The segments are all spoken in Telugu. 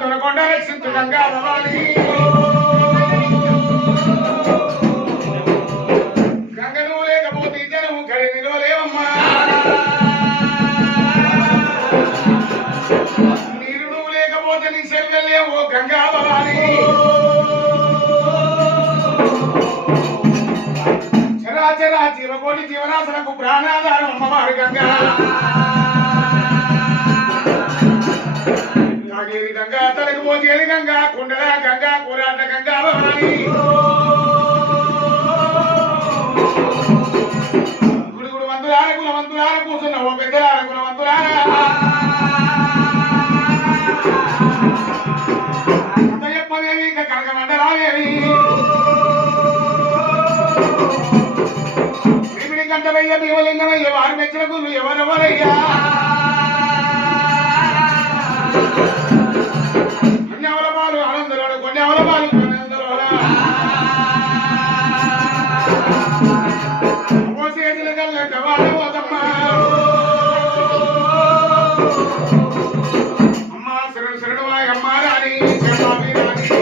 దొరకొండ రక్షించు గంగా భవాని గంగ నువ్వు లేకపోతే జనము కడి నిలవలేవమ్మా నీరు నువ్వు లేకపోతే నీ చెల్లెలేవో గంగా భవాని చరాచరా జీవకోటి జీవనాశనకు ప్రాణాధారం అమ్మవారి గంగా తాగేది గంగా తలకు పోసేది గంగా కుండల గంగా కూరాట గంగా భవాని గుడుగుడు వంతులార కులవంతులార కూర్చున్న ఓ పెద్దలార కులవంతులార చెప్పవేవి ఇంకా కనకమండరావేవి గంటవయ్య భీమలింగమయ్య వారు మెచ్చిన గురు ఎవరెవరయ్యా అన్ని అవలపాలు ఆనందరాడు కొన్ని అవలపాలు చేతుల కల్ల గవాడమోదమ్మా అమ్మా శరణు శరణు అమ్మ రాణి శరణామి రాణి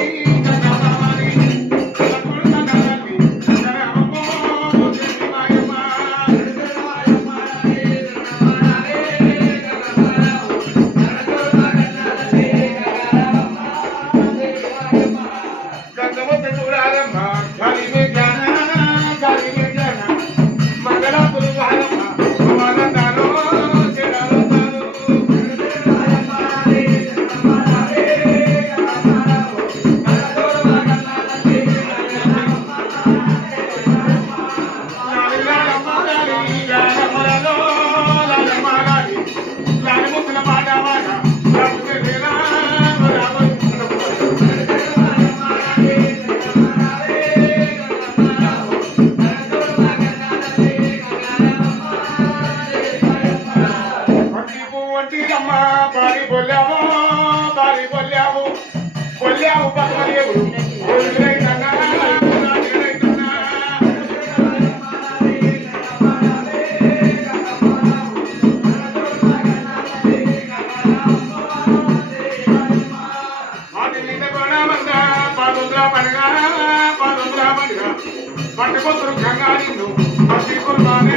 పండుకొత్తురు గంగానిన్ను భక్తి కుర్బానే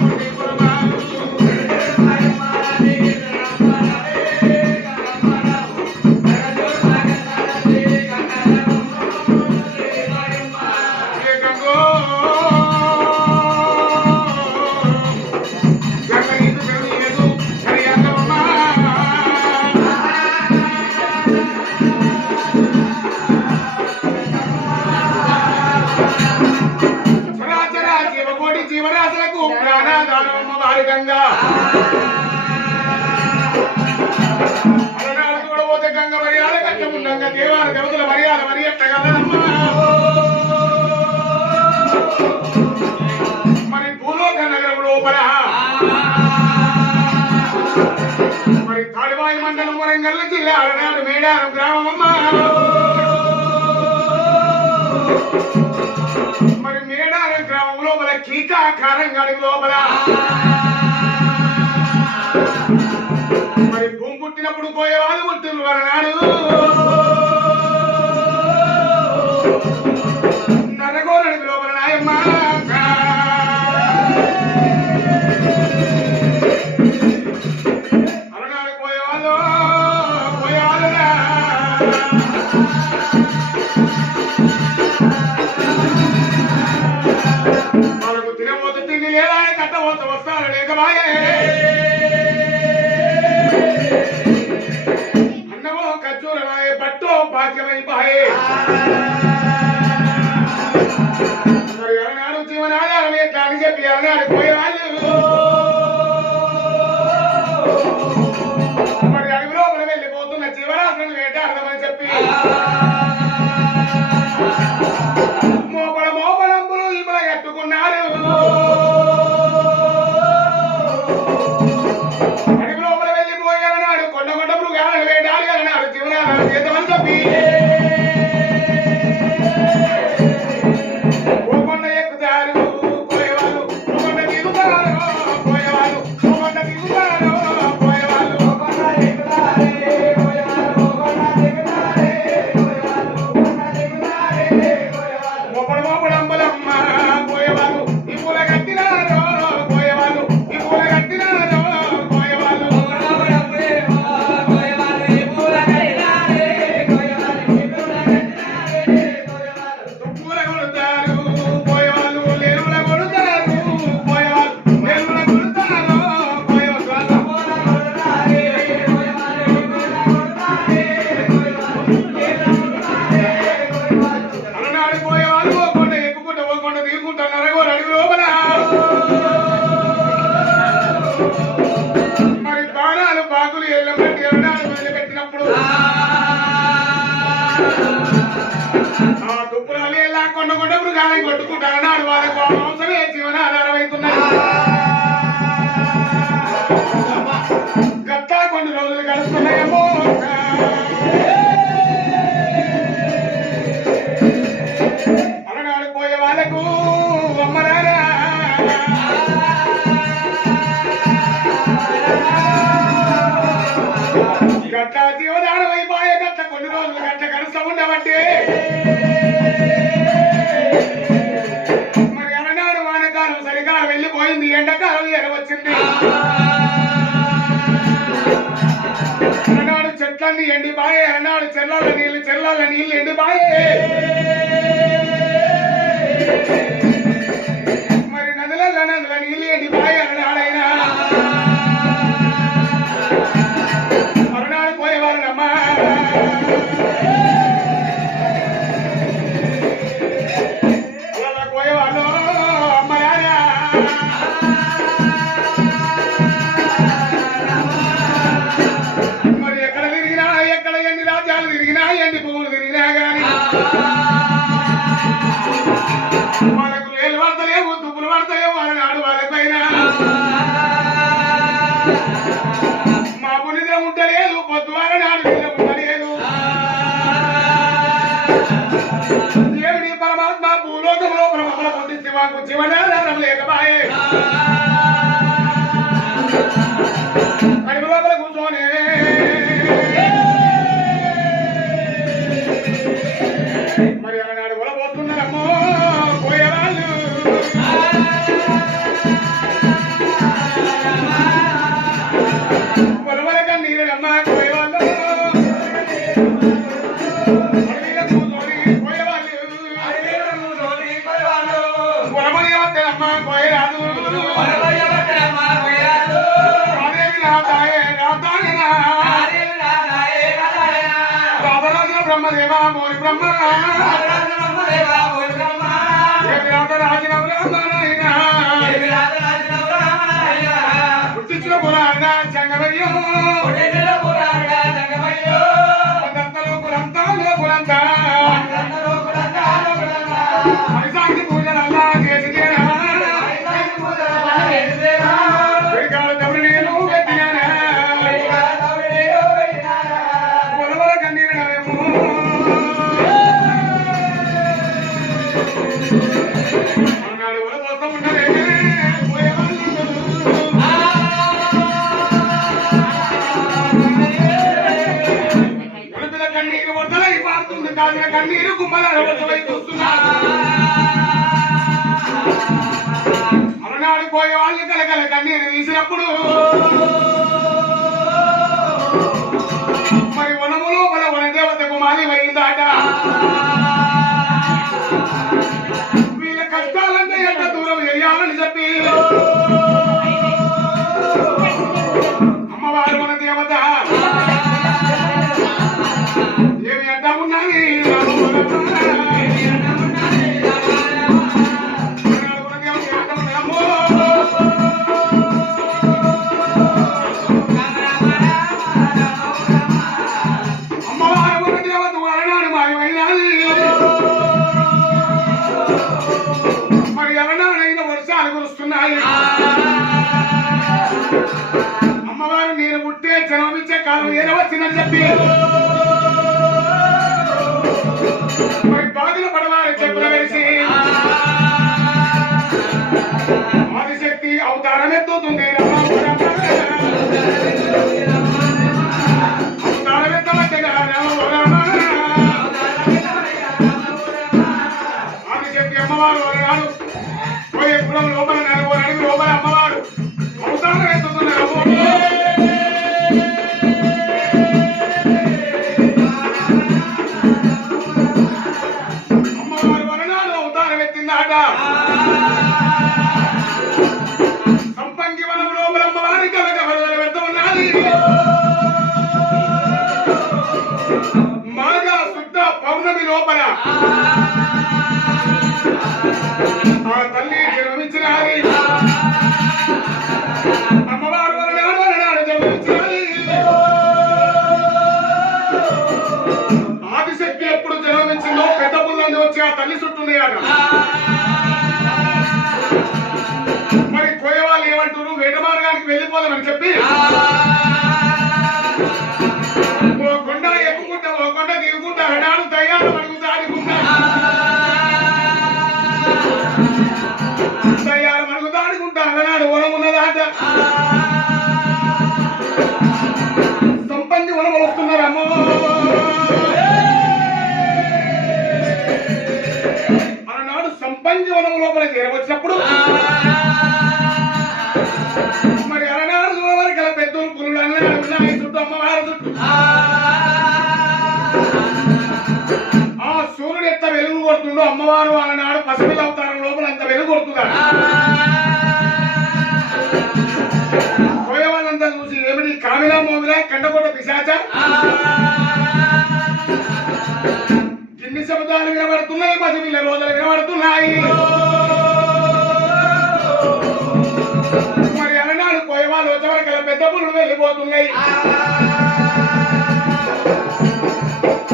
భక్తి కుర్బాను జీవరాశులకు ప్రాణాధారమ్మ వారి గంగా అలనాడు చూడబోతే గంగ మర్యాద కట్టముండంగా దేవాల దేవతల మర్యాద మరి ఎట్టగలనమ్మా మరి భూలోక నగరం లోపల మరి తాడివాయి మండలం వరంగల్ జిల్లా అలనాడు మేడారం గ్రామం మరి మేడారం గ్రామం లోపల కీకాకారం గడుగు లోపల మరి భూమి పుట్టినప్పుడు పోయేవాళ్ళు పుట్టిన వారనాడు నరగోరడుగు లోపల నాయమ్మ అలనాడు పోయేవాళ్ళు వాళ్ళకు తినబోతు తిండి లేదా కట్టబోత వస్తాను లేకమాయే అన్నమో ఖర్జూరమాయే పట్టో భాగ్యమైపాయే మరి అలనాడు జీవనాధారం ఎట్లా అని చెప్పి అలనాడు పోయేవాళ్ళు మరి అడుగు లోపల వెళ్ళిపోతున్న జీవరాశులను వేటాడదామని చెప్పి మోపడంబులు ఇమల కట్టుకున్నారు అడుగు లోపల వెళ్ళిపోయారన్నాడు కొండ కొండ మృగాలను వేటాడి అన్నాడు జీవనాధారం చేద్దామని చెప్పి ఓ కొండ ఎక్కుతారు పోయేవాళ్ళు ఓ కొండ దిగుతారు పోయేవాళ్ళు ఓ కొండ దిగుతారు పోయేవాళ్ళు ఓ కొండ ఎక్కుతారు పోయేవాళ్ళు ఆ దుప్పురాలు ఎలా కొండ కొండ మృగాలను కొట్టుకుంటారన్నాడు వాళ్ళకు మాంసమే జీవనాధారం అవుతున్నది గట్టా కొన్ని రోజులు గడుస్తున్నాయేమో అలనాడు పోయే వాళ్ళకు అమ్మరారా గట్ట జీవదానం అయిపోయే గట్ట కొన్ని రోజులు గట్ట గడుస్తూ ఉండబట్టి మరి అలనాడు వానకాలం సరికాలం వెళ్ళిపోయింది ఎండాకాలం ఎరవచ్చింది అలనాడు చెట్లన్నీ ఎండిపాయే అలనాడు చెర్లాల నీళ్లు ఎండిపాయే మరి నదుల నీళ్లు ఎండిపాయే అలనాడైనా మరునాడు పోయేవారు నమ్మ అలా పోయేవాళ్ళు అమ్మయారా మరి ఎక్కడ తిరిగినా ఎక్కడ ఎన్ని రాజ్యాలు తిరిగినా ఎన్ని పువ్వులు తిరిగినా గాని వాళ్ళకు వేలు పడతలేవు దుబ్బులు పడతాయో వాళ్ళ నాడు వాళ్ళపైన మా పునిద్ర ఉండలేదు పొద్దువార నాడు నిద్ర ఉండలేదు దేవుడి పరమాత్మ భూలోకంలో బ్రహ్మల పొందిస్తే మాకు జీవనాధారం లేకపాయే అడుగు లోపల కూర్చొని మరి అలనాడు కూడా పోతున్నారమ్మో పోయేవాళ్ళు పొలవల కన్నీరమ్మా పోయేవాళ్ళు అడవిలో కూర్చొని పోయేవాళ్ళు పొలమని వద్దనమ్మా పోయేరాదు అదేవి రాతాయే రాతాయనా రాజరాజుల బ్రహ్మదేవా మోరి బ్రహ్మ రాజరాజుల బ్రహ్మనైనా గుర్తించిన పురాణ జంగమయ్యో పురంతలో పురంతా హరిసాంగి పూజలల్లా చేసిదేనా వెరికాల దౌడి నేను పెట్టినానా పొలవల కన్నీరు నవేమో అన్నాడు కూడా కోసం ఉన్నదే కన్నీరు వద్దలై పారుతుంది కాసిన కన్నీరు గుమ్మలై చూస్తున్నారు అలనాడు పోయే వాళ్ళు కలకల కన్నీరు తీసినప్పుడు మరి వనము లోపల వనదేవతకు మాలి పోయిందాట వీళ్ళ కష్టాలంటే ఎంత దూరం వేయాలని చెప్పి అమ్మవారు మన దేవత ఏమి అంటా ఉన్నది అమ్మవారు మన దేవత అలనాడు మాయమైనది మరి అలనాడైన వర్షాలు కురుస్తున్నాయి అమ్మవారు నేను పుట్టే జన్మమిచ్చే కాలం ఏరవచ్చిందని చెప్పి మరి బాధలు పడవారి చెప్పుల వేసి ఆదిశక్తి అవతారం ఎత్తుతుంది అవతారం ఎత్తవచ్చగా ఆదిశక్తి అమ్మవారు అన్నాడు పోయే కులం లోపల అడుగు లోపల అమ్మవారు అవతారం ఎత్తుతున్నారు అమ్మవారు వరనాడు అవతారం ఎత్తిందాట సంపంగి వనం లోపల అమ్మవారి కలకవరదలు పెడుతూ ఉన్నది మాఘ శుద్ధ పౌర్ణమి లోపల ఆ తల్లి జన్మించినది అమ్మవారు వరనాడు జన్మించినది ఆదిశక్తి ఎప్పుడు వచ్చి ఆ తల్లి చుట్టూన్నాయట. మరి కోయవాళ్ళు ఏమంటారు, వేట మార్గానికి వెళ్ళిపోదామని చెప్పి ఓ కొండ ఎక్కుకుంటా ఓ కొండ దిగుకుంటా హడాడు తయారు మనకు దాడుకుంటా తయారు మనకు దాడుకుంటా హడాడు వనం ఉన్నదాట. సంపంగి వనం వస్తున్నారమ్మో. అలనాడు సంపంగి వనం లోపల చేరవచ్చినప్పుడు మరి అలనాడు చూడవరకు గల పెద్దలు పులులు అన్నాడు ఉన్నాయి చుట్టూ అమ్మవారి చుట్టూ. ఆ సూర్యుడు ఎంత వెలుగు కొడుతుండో అమ్మవారు అలనాడు పసిపిల్ల అవతారం లోపల అంత వెలుగు కొడుతున్నాడు. కోయవాళ్ళంతా చూసి ఏమిటి కామిలా మోమిలా కండకొట్ట పిశాచ, గిన్ని శబ్దాలు వినబడుతున్నాయి, పసిపిల్ల రోజులు వినబడుతున్నాయి. మరి అలనాడు కోయవాళ్ళు వచ్చేవరకు గల పెద్ద పులులు వెళ్ళిపోతున్నాయి.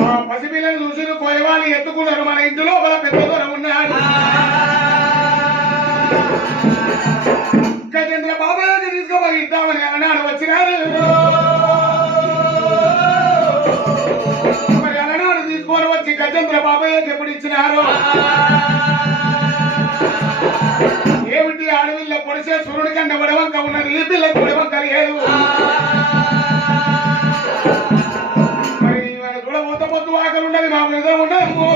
ఆ పసిపిల్లని చూసి కోయవాళ్ళు ఎత్తుకున్నారు. మన ఇంటి లోపల పెద్ద దూరం ఉన్నాడు. గజేంద్ర బాబాకి తీసుకోబోయి ఇద్దామని అలనాడు వచ్చినారు. మరి అలనాడు తీసుకొని వచ్చి గజేంద్ర బాబాయ్యకి ఎప్పుడు ఇచ్చినారు. ఏమిటి అడవిలో పొడిసే సూర్యుడి కంటే వడవంక ఉన్నది, ఈ పిల్లకి వడవంక లేదు. మరి కూడా మొత్త పొద్దు ఆకలి ఉన్నది, మాకు నిద్ర ఉండదు.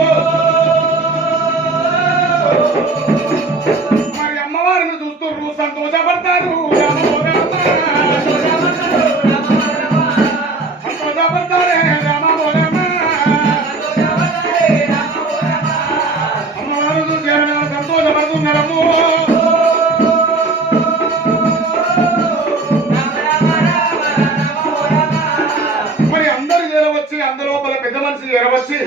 మరి అమ్మవారిని చూస్తూ సంతోషపడతారు. సంతోషపడతారే అమ్మవారు చూసి సంతోషపడుతున్నారమ్ము. మరి అందరు చేరవచ్చి అందులోపల పెద్ద మనిషి చేరవచ్చి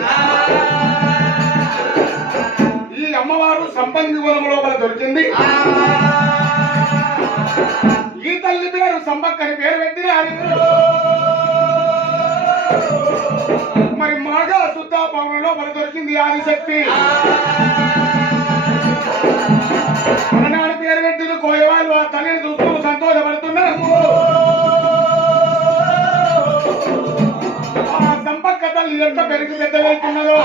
ఈ అమ్మవారు సంపంగి వనం లోపల దొరికింది. ఈ తల్లి పేరు సంపక్కని పేరు పెట్టినారు. మరి మాగా శుద్ధ పవనం లోపల దొరికింది ఆదిశక్తి. అలనాడు పేరు పెట్టిన కోయవాళ్ళు ఆ తల్లిని చూస్తూ సంతోషపడుతున్నారు. ఆ సంపక్క తల్లి ఎంత పెరిగి పెద్ద వెళ్తున్నదో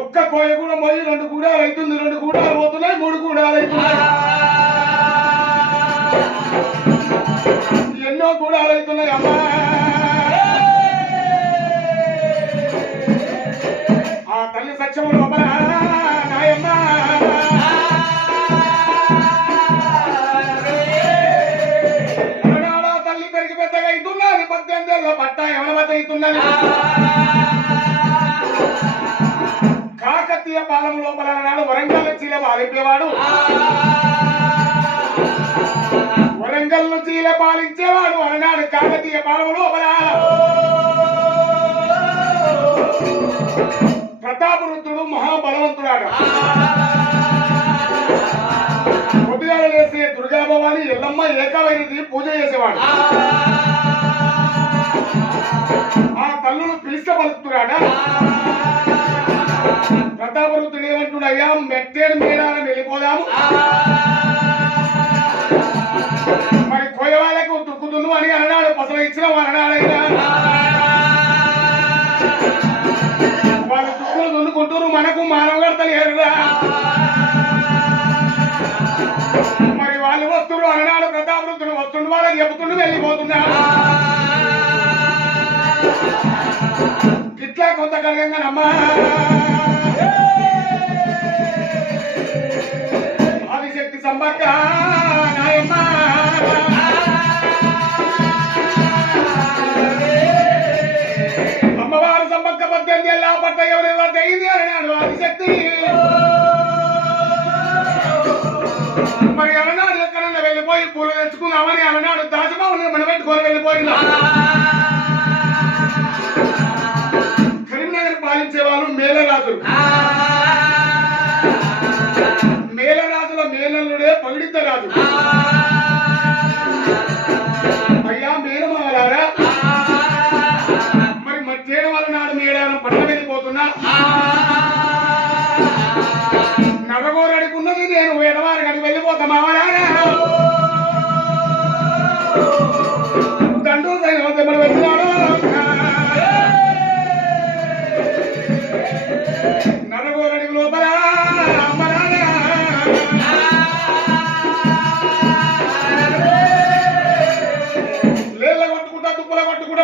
ఒక్క కోయ కూడా పోయి 2 గూడాలు అవుతుంది, 2 గూడాలు పోతున్నాయి, 3 గూడాలు అవుతున్నాయి, ఎన్నో గూడాలు అవుతున్నాయి. అమ్మా ఆ తల్లి సత్యము లోపల నాయమ్మ తల్లి పెరిగి పెద్దగా అవుతున్నది. 18 ఏళ్ళ పట్ట ఎవరబద్ద అవుతున్నది. కాకతీయ పాలన లోపల నాడు వరంగల్ చీల పాలించేవాడు. వరంగల్ చీల పాలించేవాడు అలనాడు కాకతీయ పాలన లోపల. ప్రతాపరుద్రుడు మహాబలవంతుడాడు. పొద్దుగాల లేసి దుర్గాభవాని ఎల్లమ్మ ఏకావైనది పూజ చేసేవాడు. ఆ తల్లులు పిలిస్తే పలుకుతున్నాడా. ప్రతాపరుద్రుడు ఏమంటున్నాయ్యా, మెట్టేడు మేడాలను వెళ్ళిపోదాము, మరి కోయవాళ్ళకు దుక్కుతును అని అన్నాడు. పసలు ఇచ్చిన అన్నాడైనా వాళ్ళ దుక్కులు దున్నుకుంటూరు, మనకు మానవగడత లేరుగా. మరి వాళ్ళు వస్తున్నారు అన్నాడు. ప్రతాపరుద్రుడు వస్తుండు, వాళ్ళకి చెబుతుండు, వెళ్ళిపోతున్నాడు. ఇట్లా కొంత కలగంగానమ్మా ఆదిశక్తి సంపక్క నాయమ్మ అమ్మవారు సంపక్క 18 ఏళ్ళ పట్ట ఎవరెవరు అయింది అన్నాడు ఆదిశక్తి. మరి అలనాడు ఎక్కడన్నా వెళ్ళిపోయి పూలు తెచ్చుకున్నామని అలనాడు దాచబాబుని మనం పెట్టుకొని వెళ్ళిపోయిందా. కరీంనగర్ పాలించేవాళ్ళు మేళరాజులు. మేళరాజుల మేనల్లుడే పగిడిత రాజు. అయ్యా మేనమావలారా, మరి మధ్యాహ్నం వల్ల నాడు మేడారం పట్ల వెళ్ళిపోతుంది.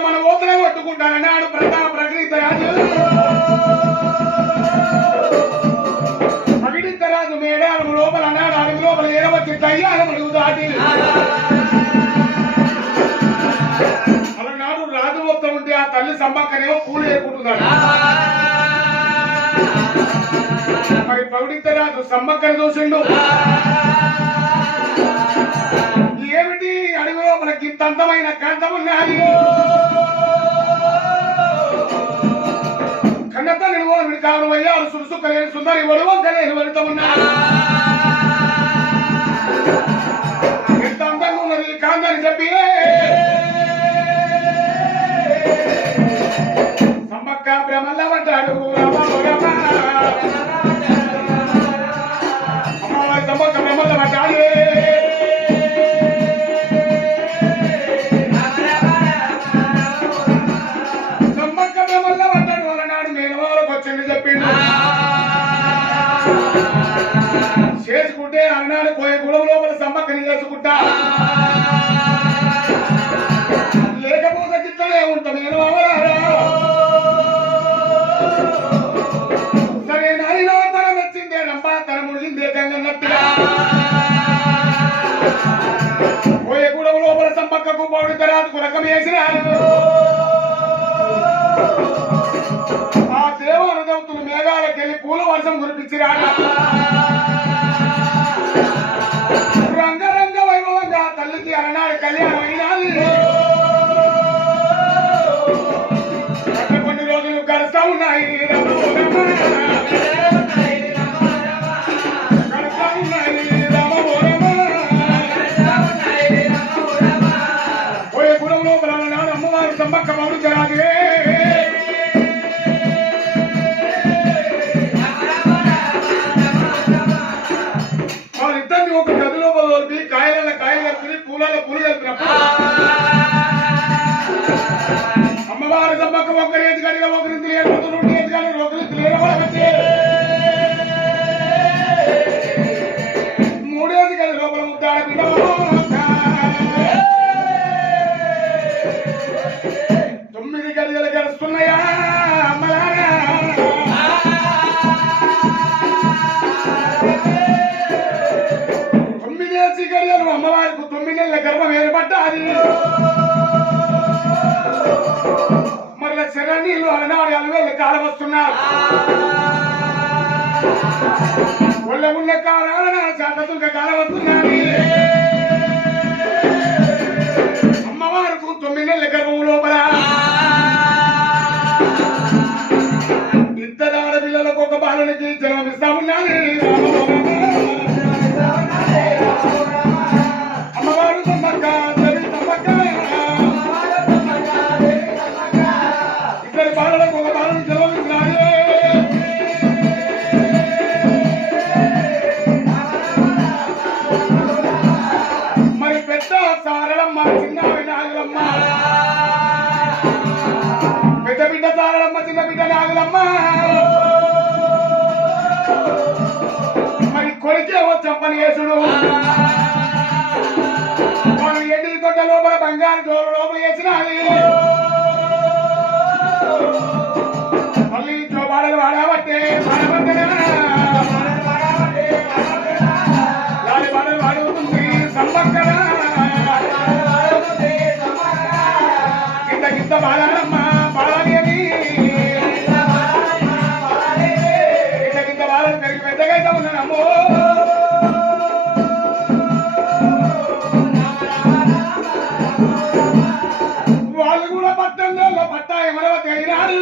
మన ఓతలే కొట్టుకుంటానన్నాడు ప్రగీతరాజు. ప్రగీతరాజు మేడారం లోపల అన్నాడు, అడుగు లోపల ఏడవచ్చి దయ్యాలం అడుగు దాటి అలనాడు రాజు మొత్తం ఉంటే ఆ తల్లి సమ్మక్కనేమో పూలు ఏరుకుంటున్నాడు. మరి ప్రగీతరాజు సమ్మక్కని చూసిండు. ఏమిటి అడుగులో మనకి ఇంత అందమైన కాంతం ఉన్నది, కన్నత నిలువని కాను అయ్యారు సురుసుక్కలేని సుందరి ఒడవంకలేని వడుత ఉన్నారు. ఎంత అందంగా ఉన్నది కాంతని చెప్పి సమ్మక్క బ్రహ్మల్ల పడ్డాడు. అమ్మవారి సమ్మక్క బ్రహ్మల్ల పడ్డాడు. చేసుకుంటే అన్నాడు పోయే గుడం లోపల సమ్మక్కని చేసుకుంటా, లేకపోతే గిట్లనే ఉంటాం. నేను సరే నాయన తన నచ్చిందే రంపా తన ముడిగిందే గంగన్నట్టుగా పోయే గుడం లోపల సమ్మక్కకు పౌడితరాజుకు రకం వేసినారు. ఆ దేవానుదేవతలు మేఘాలకెళ్ళి పూల వర్షం కురిపించిరాడు. రంగరంగ వైభవంగా తల్లికి అలనాడు కళ్యాణం అయినాది. కొన్ని రోజులు గడుస్తా ఉన్నాయి, పోయే గుడం లోపల అలనాడు అమ్మవారు సమ్మక్క పౌడితరాజే ఒక గదిలో కలిపి కాయల కలిపి పూలలో పూలు కలిపినప్పుడు అమ్మవారి సమ్మక్క ఒకరి ఎత్తు గడిగా ఒకరింటి రెండు ఎత్తుగాలి ఒకరింటి వచ్చి మూడేది గది లోపల ముద్దాడ బిడ్డ 9 గడియలు గడుస్తున్నాయా అమ్మలారా. గడియలు అమ్మవారికి 9 నెలల గర్భం ఏర్పడ్డాది. మరల చెర నీళ్లు అలనాడు అలవేళ్ళ కాలం వస్తున్నారు. ఒళ్ళ ఉన్న కాలాల చాటతుక కాలం వస్తున్నది. అమ్మవారికి 9 నెలల గర్భం లోపల ఇద్దరు ఆడపిల్లలకు ఒక బాలునికి జన్మమిస్తా ఉన్నది. అమ్మవారు సమ్మక్క దేవి సమ్మక్క ఇద్దరు బాలలకు ఒక బాలను జన్మమిస్తున్నాడు. మరి పెద్ద సారళమ్మ చిన్న నాగులమ్మ, పెద్ద బిడ్డ సారళమ్మ చిన్న బిడ్డ నాగులమ్మ. మరి కొడుకేమో చంపని యేసుడు. ఎడ్డి తొట్ట లోపల బంగారు జోలు లోపల వేసినది. మళ్ళీ జోబాడలు వాడబట్టే లాలి బాడలు వాడుతుంది సమ్మక్కన కింద కింద బాలమ్మ బాలని అని కింద కింద బాలను పెరిగి పెద్దగా అయితే ఉన్నానమ్మో. వాళ్ళు కూడా 18 ఏళ్ళ పట్టా ఏమనవ తెలియనాడు.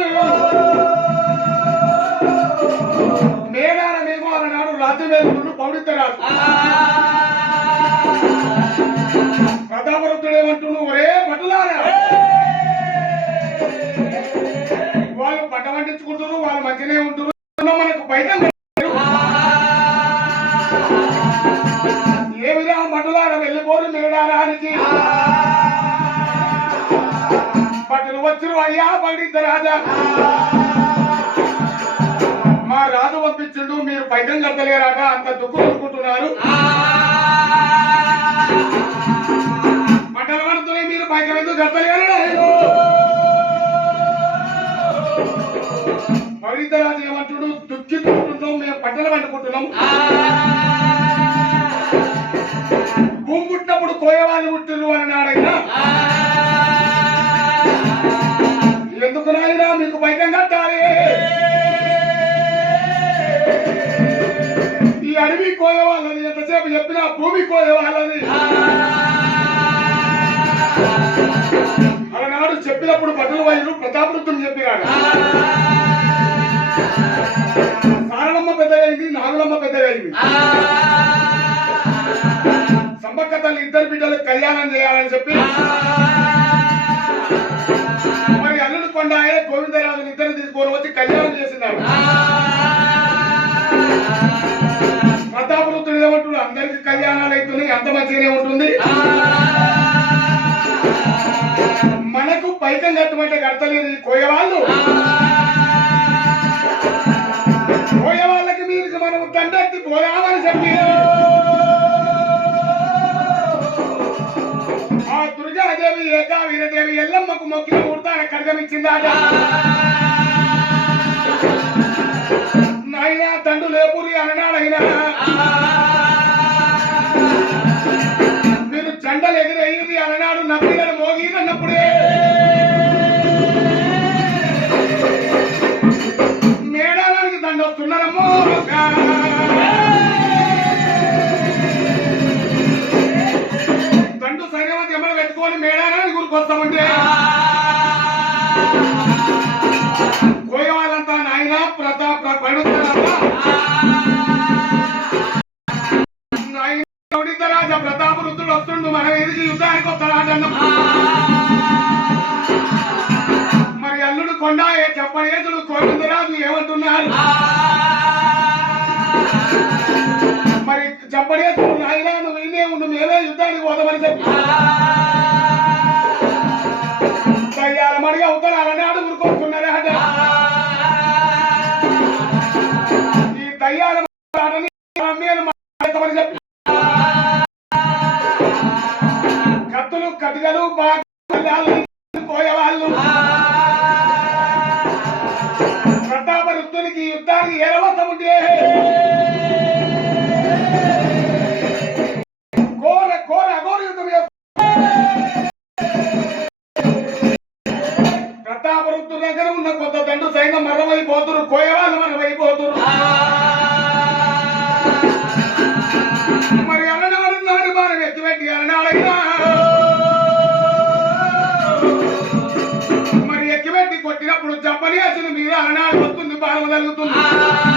మేడారమేమో అన్నాడు రాజవేలుడు పౌడితరాజు. ప్రతాపరుద్రుడేమంటున్నాడు, ఒరే పట్టులారా వాళ్ళు పట్ట వండించుకుంటున్నారు, వాళ్ళు మంచిగానే ఉంటున్నారు, మనకు పైతం ఏ విధంగా పట్టులారా వెళ్ళిపోరు మేడారానికి. పట్టులు వచ్చురు అయ్యా పౌడితరాజా, మా రాజు పంపించుండు, మీరు పైకం కట్టలేరాట, అంత దుఃఖం అనుకుంటున్నారు. మంటలు పడుతున్నాయి, మీరు పైకం ఎందుకు కట్టలేరు? గోవిందరాజు ఏమంటుడు దుఃఖించుకుంటున్నాం మేము పంటలు పండుకుంటున్నాం భూమి పుట్టినప్పుడు కోయవాళ్ళు పుట్టిరు అన్నాడైనా ఎందుకు నాయనా మీకు పైకం కట్టాలి ఈ అడవి కోయవాళ్ళని ఎంతసేపు చెప్పినా భూమి కోయవాళ్ళని అలనాడు చెప్పినప్పుడు బట్టలు వైరు ప్రతాపృత్తుని చెప్పినాడు సారళమ్మ పెద్దగైంది నాగులమ్మ పెద్దగైంది సంబక్క తల్లి ఇద్దరు బిడ్డలకు కళ్యాణం చేయాలని చెప్పి మరి అల్లుడు కొండాయే గోవిందరాజుని ఇద్దరు తీసుకొని వచ్చి కళ్యాణం చేసినారు ప్రతాపృత్తుడు ఏమంటుడు అందరికి కళ్యాణాలు అవుతున్నాయి అంత మంచిగానే ఉంటుంది మనకు పైకం కట్టమంటే కడతలేదు ఈ కోయవాళ్ళు కోయవాళ్ళకి మీరు మనం దండెత్తి పోయామని చెప్పి ఆ దుర్గాదేవి ఏకావీరదేవి ఎల్లమ్మకు మొక్కిన ఉడతాన కడగమిచ్చిందాట నాయనా తండ్రు లేపురి అననాడైనా మీరు జెండలు ఎగిరయ్యింది అననాడు నమ్మిలను మోగినప్పుడే మేడాలానికి దండ వస్తున్నారమ్మో దండు సైన్యవంతి ఎమ్మలు పెట్టుకొని మేడాలానికి గురికొస్తామంటే కోయ వాళ్ళంతా నాయన ప్రతాప్ పడుతారంతా రాజ ప్రతాప రుద్రుడు వస్తుండు మనం ఎదిగి యుద్ధానికి వస్తాడన్న మరి అల్లుడు కొండాయే చెప్పేతుడు గోవిందరాజు ఏమంటున్నారు మరి చెప్పడేతుడు నాయన నువ్వు ఇన్నే ఉండు మేమే యుద్ధానికి పోదామని చెప్పి దయ్యాల మడిగా అవుతారు అలనాడు ఊరుకొస్తున్నారే అట ఈ దయ్యాల చెప్పి కత్తులు కటికలు కోయవాళ్ళు ప్రతాప రుద్రునికి యుద్ధానికి ఏరవతం ఉంటే ఘోర ఘోర అఘోర యుద్ధం ప్రతాప రుద్రు దగ్గర ఉన్న కొత్త దండు సైన్యం మరవైపోతురు కోయవాళ్ళు మరవైపోతురు మరి అలనాడు నాడు మనం ఎత్తిపెట్టి అలనాడైనా మరి ఎక్కిపెట్టి కొట్టినప్పుడు జపనీసుల మీద అలనాడు వస్తుంది బాణం కలుగుతుంది